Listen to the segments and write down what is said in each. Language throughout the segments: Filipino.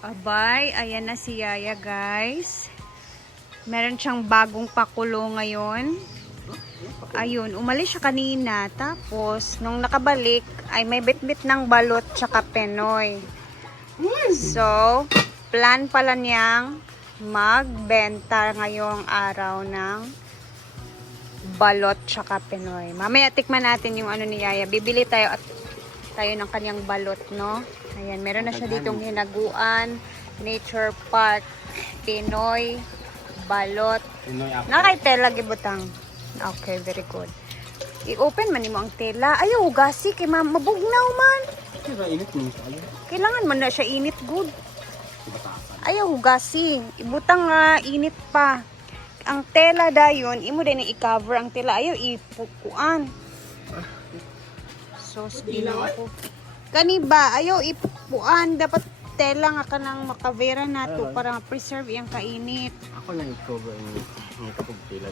Abay, ayan na si Yaya, guys. Meron siyang bagong pakulo ngayon. Ayun, umalis siya kanina. Tapos, nung nakabalik, ay may bitbit ng balot tsaka penoy. So, plan pala niyang magbenta ngayong araw ng balot tsaka penoy. Mamaya tikman natin yung ano ni Yaya. Bibili tayo ng kanyang balot, no? Ayan, meron na siya ditong hinaguan, nature park, penoy, balot. Nakay tela gibutang. Okay, very good. I-open man mo ang tela. Ayaw, hugasi kay mabugnaw man. Kailangan man na siya init good. Ayaw, hugasi. Ibutang init pa. Ang tela dayon, imo din i-cover ang tela. Ayaw, ipukuan. So, bilang ako. Kani ba, ayaw ipukuan. Dapat tela nga ka nang makavera na to para ma-preserve yung kainit. Ako lang i-cover yung kapag tela.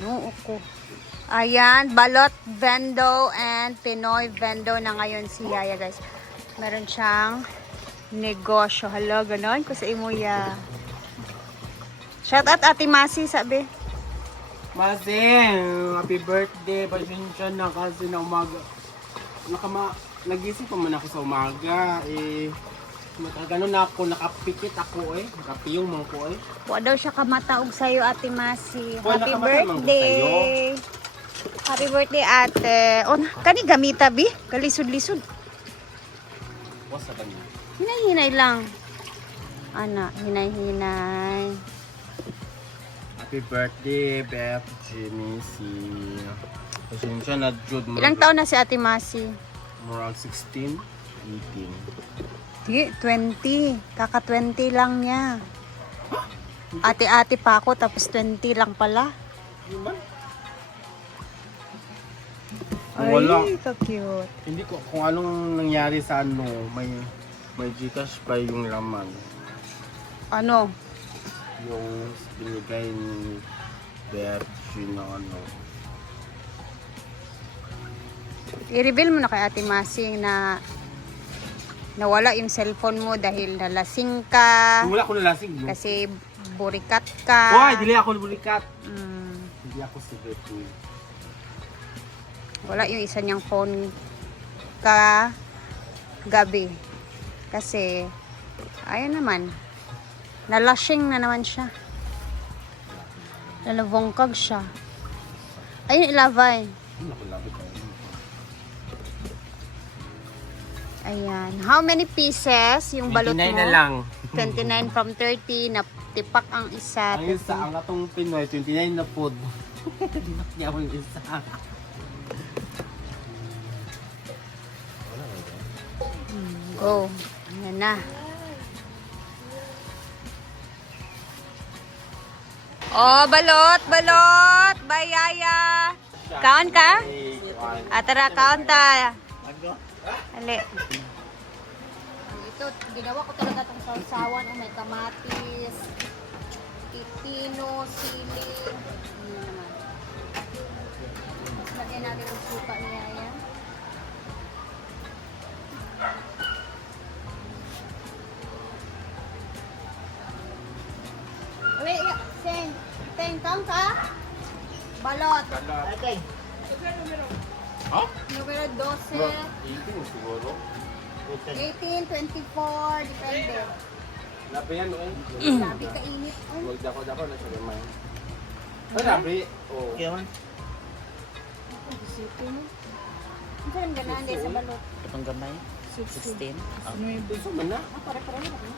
No, ako. Ayan, balot vendo and Pinoy vendo na ngayon si Yaya, guys. Meron siyang negosyo. Hello, ganon ko sa imo ya. Shout out Ate Masi, sabi. Masi, happy birthday. Pasensya na kasi na umaga. Nagising pa man ako sa umaga. Gano'n na ako, nakapikit ako nakapiyong mo ko Wa daw siya kamataog sa'yo, Ate Masi. Wa, Happy nakamatay man ko birthday. Happy birthday, ate. Oh, kani gamita, bi? Kalisod-lisod. Wasa ba niya? Hinay-hinay lang. Ana, hinay-hinay. Happy birthday, Beth Janice. Pasensya na, Jude. Ilang taon na si Ate Masi? Murag 16, 18. Di, 20. Kaka-20 lang niya. Ate-ate pa ako, tapos 20 lang pala. Ay, Wala. ka-cute. Hindi ko kung anong nangyari sa may Gcash pa yung laman. Ano? Yung binigay ni Virgin na I-reveal mo na kay Ate Masing na nawala yung cellphone mo dahil nalasing ka. Wala ko nalasing. No? Kasi burikat ka. Hoy, dili ako bulikat. Mm, Hindi ako si Virgin. wala yung isa niyang phone ka gabi. Kasi, ayun naman. Nalasing na naman siya. Nalavongkag siya. Ayun, ilabay. Ayan. How many pieces yung balot mo? 29 na lang. 29 from 30. Natipak ang isa. Ang isa, ang atong Pinoy, 29 na food. Dinak niya ako yung isa. Go. Ayan na. Oh, balot, balot. Bye, Yaya. Kaon ka? Tara, kaon ta. Ali. Ito, ginawa ko talaga itong sausawan. Oh, may kamatis, pipino, sili. Ano naman. Mas lagyan natin ang suka ni Yaya. Wait, Seng. Seng, kaon ka? Balot. Okay. Ha? Numero 12. 18 siguro. 18, 24, depende. Labi yan, no? Labi ka init. Ay, Huwag dako na sa limay. Ay, labi. Oo. bisito mo. Ang sarang ganahan din sa balot. Itong gamay? 16? Gusto mo na? Pare-pare na ba?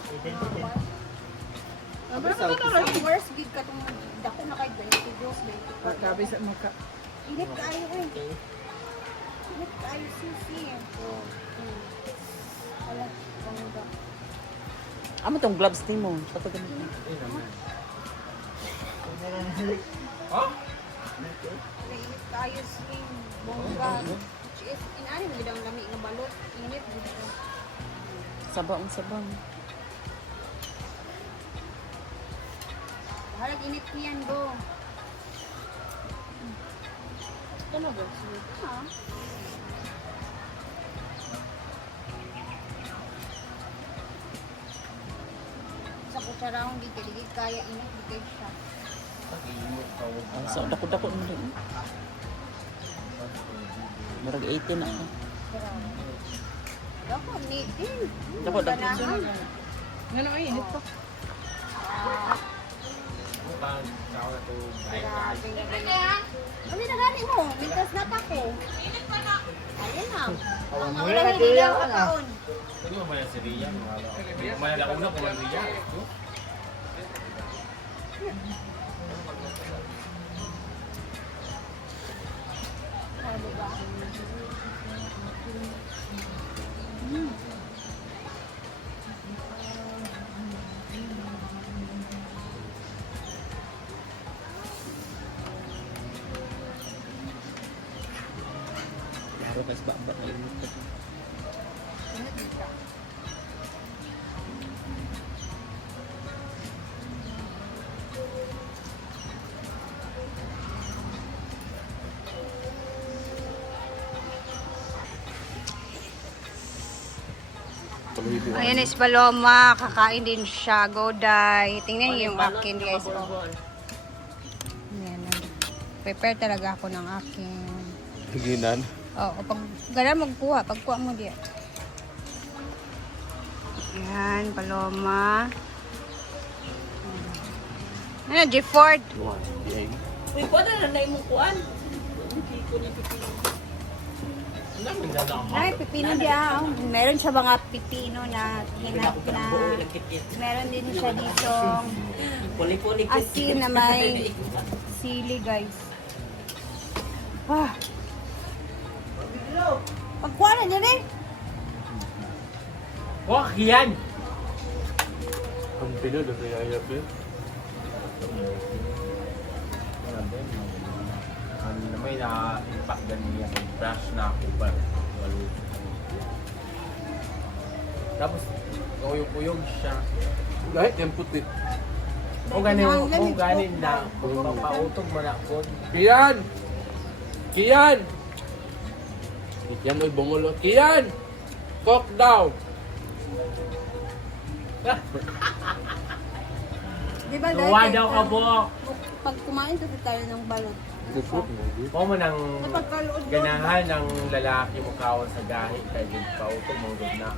Sabi Pero sa kung ano, worst gig ka itong dako na kay 20 Diyos, 24. Sabi sa maka. Init ka ayo eh. Init ka ayo susi. Wala, bangga. Amo tong gloves din mo. Sa to ganito. Ha? Init ka ayo sing bongga. Which is, inani mo gid ang lami nga balot. Init gid ka. Sabang sabang. Halag init niyan, go. Ano ba? Ha? kutsarahon dito, di kaya ina dito siya. So, dako-dako mo din. Murag 18 na. Dako ni din. Dako, dako. Ngano ay init to. Ano na gani mo? Mintas na ta ko. Ayun na. Wala na kaya na. Ini mo ba si Rian? May na una ko man Rian. Pero guys, baba na init pa. Ayan is Paloma, kakain din siya. Go die. Tingnan niyo yung akin guys. Oh. Ayan. Prepare talaga ako ng akin. Ginan. Oo, pag gana magkuha, pagkuha mo diya. Ayan, Paloma. Ano, G-Ford? Uy, pwede na na imong kuan. Ay, pipino diya. Oh. Meron siya mga pipino na hinap na. Meron din siya dito Puli-puli. asin na may sili, guys. Ah. Pagkuha na niya eh. Wah, yan! Ang pino doon kaya ayap yun. May na-impact ganyan yung brush na ako pa. Tapos, uyog-uyog siya. Kahit yung puti. O ganin na. Papautog mo na po. Kian! Kian! Kian oy bongolo. Kian! Talk daw! Di ba, Tuwa daw ka po. Pag kumain kasi tayo ng balot. O mo nang ganahan ng lalaki mo kawan sa gahi kaya din pautog mo na.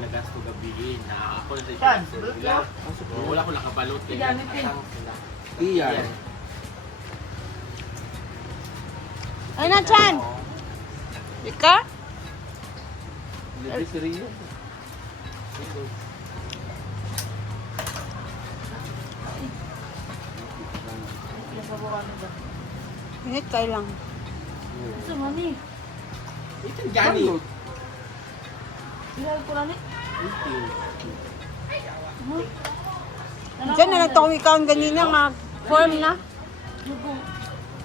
Nagas ko gabi na ako sa sila. Wala ko nakabalot kaya. Kian! Ay na, Chan! Ika? Libre si Rio. Init kayo lang. Sa mami. Ito gani. Bilal ko lang ni. Diyan na lang ito kung ikaw ang ganyan nga. Form na.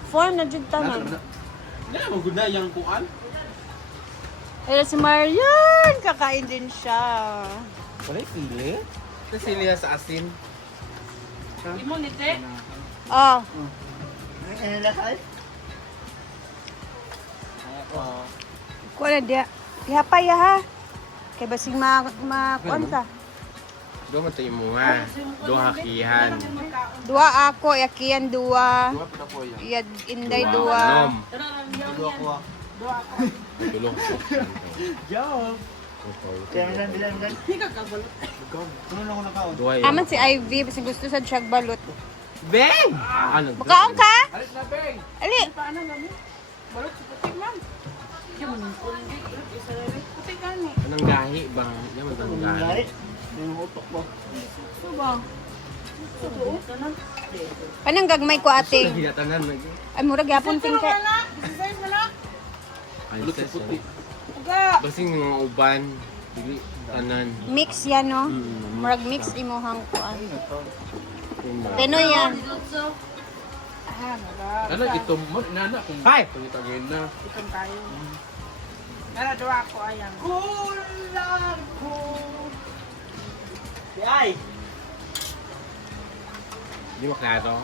Form na dyan tanan. Dala mo guna yang kuan. Ayun si Marian. Kakain din siya. Wala pili. Kasi niya sa asin. Imo ni te. Oh. Kuha na diya. Ihapay ha. Kaya basing kuan ka. Do man tayo mo nga. Do hakihan. Dua ako, yakian dua. Dua pa na po yan. Iyad inday dua. Tulong ko. Dua yan. Aman si Ivy, basing gusto sa siyag balot. Beng! Ano? Bukaon ka? Alis na, Beng! Ali. Paano gani? Balot sa putik man. Di mo nang kuan di isa rin putik gani. Anong gahi ba? Yan man ang gahi. So ba? So tanan. Anong gagmay ko ate? Gilatanan lagi. Ay, murag yapon ting ka. Exercise mo na. Ulit sa puti. Uga. Basing mga uban. Dili tanan. Mix yan, no? Murag mix imuhang kuan. Pinoy yan. Ano, ito mo, inana kung Hi! pagitagin na. Ikan tayo. Nara doa ako ayang. Kulang ko. Ay! Di mo klaro?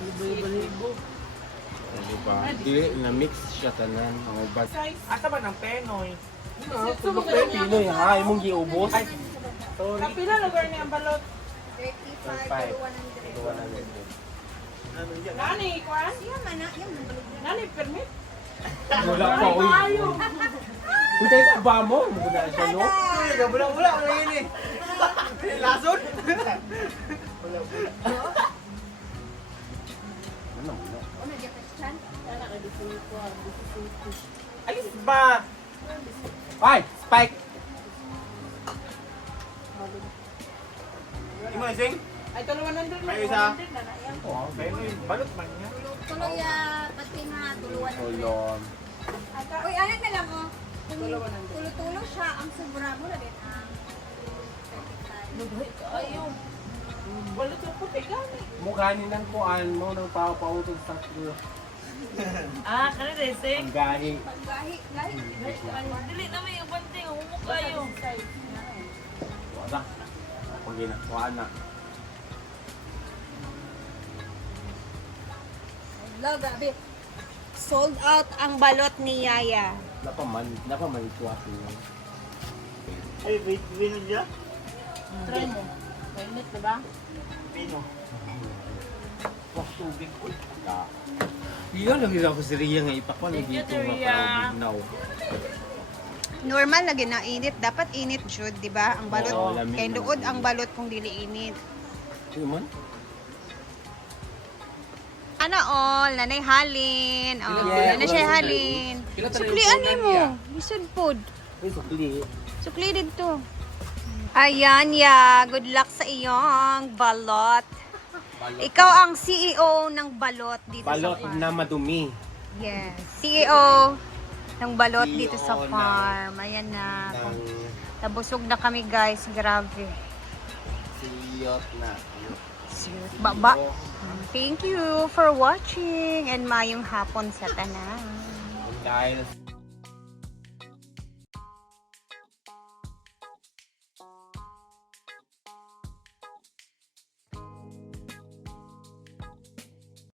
Balibo-balibo. Diba? Dili na mix siya tanan. Ang bad. Size. Asa ba ng Penoy? Pinoy ha, imong giubos. Ay, sorry. Kapila lugar niya ang balot. 5 to 100. Nani, Kwan? Nani, permit? Wala pa, uy. Kung tayo sa ba mo, muna siya, no? Bulang-bulang wala yun eh. Lason? Ano, ano? Alis ba? Ay, Spike! Imagine? Ay, ito naman nandun. May isa. 100 na na yan. Oo, Penoy. Balot man niya. Tuloy pati na tuluan. Tulon. Uy, ano na lang oh. Tulo-tulo siya, ang sobra mo na din ang Ayun. Balot sa puti gani. Mukha ni ng kuan mo nang papautog sa kulo. Ah, kani racing. Ang gahi. paggahi. Lahi. Dili na may ubante, humuk kayo. Wala. Pag ginakuha na. Hello, grabe. Sold out ang balot ni Yaya. Napaman ito ako. Ay, Pino niya? Try mo. Mainit, diba? Pino. Wah, tubig ko. Iyon lang nila ko si Ria nga ipakwan Thank you, dito Ria. now. Normal na ginainit. Dapat init jud, di ba? Ang balot. Oo, lamig Kay naman. duod ang balot kung dili init. Ano man? Ana all, nanay halin. Oh, Yeah, nanay siya wala halin. Kila tayo Suklian unan mo. niya. Lisod pod. Ay, sukli. Sukli dito. Ayan ya, good luck sa iyong balot. Ikaw ang CEO ng balot dito Balot sa farm. na madumi. Yes, CEO ng balot CEO dito sa ng- farm. Ayan na. Ng Nabusog na kami guys, grabe. siyot na. Baba. Thank you for watching and mayong hapon sa tanan. Dahil